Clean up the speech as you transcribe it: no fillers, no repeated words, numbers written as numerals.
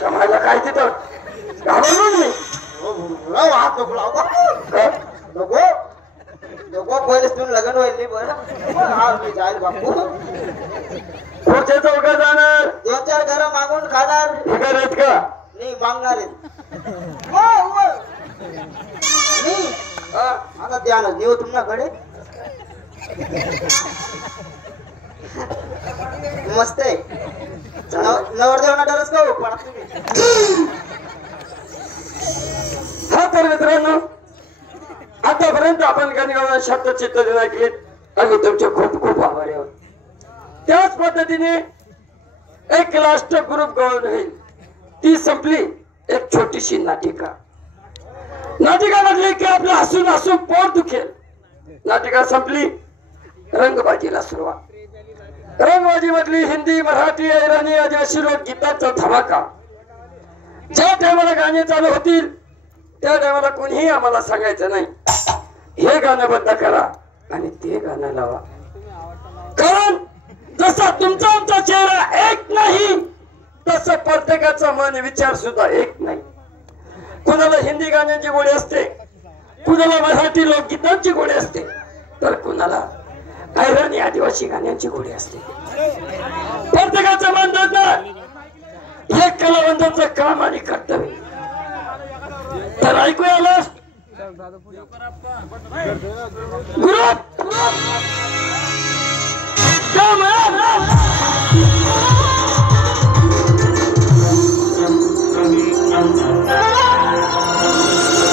समायला काय तिथं घाबरलो नाही हात नको लावू नको नको पहिलेच तुम्ही लग्न व्हायला बरं मी जाईल बापू पुढच्या चौकात जाणार 2-4 घरं मागून खाणार ठिकाण आहेत का नाही मागणार आता द्या ना देऊ तुमच्याकडे मस्त आहे नवरदेव नटरच का पण हा तर मित्रांनो आतापर्यंत आपण गणगावाला शब्द चित्र ऐकलेत आणि तुमचे खूप खूप आभारी आहोत. त्याच पद्धतीने एक लास्ट ग्रुप गवळण होईल ती संपली एक छोटीशी नाटिका म्हटली की आपलं हसून हसून पोट दुखेल. नाटिका संपली रंगबाजीला सुरुवात. रंगबाजी म्हटली हिंदी मराठी इराणी आदिवासी लोकगीतांचा धमाका. ज्या टायमाला गाणी चालू होतील त्या टायमाला कोणीही आम्हाला सांगायचं नाही हे गाणं बंद करा आणि ते गाणं लावा. कारण जसा तुमचा आमचा चेहरा एक नाही तसं प्रत्येकाचा मन विचार सुद्धा एक नाही. कुणाला हिंदी गाण्यांची गोडी असते, कुणाला मराठी लोकगीतांची गोडी असते, तर कुणाला इराणी आदिवासी गाण्यांची गोडी असते. प्रत्येकाचं मन बदलणार हे कलावंताचं काम आणि कर्तव्य. तर ऐकूया लास्ट ग्रुप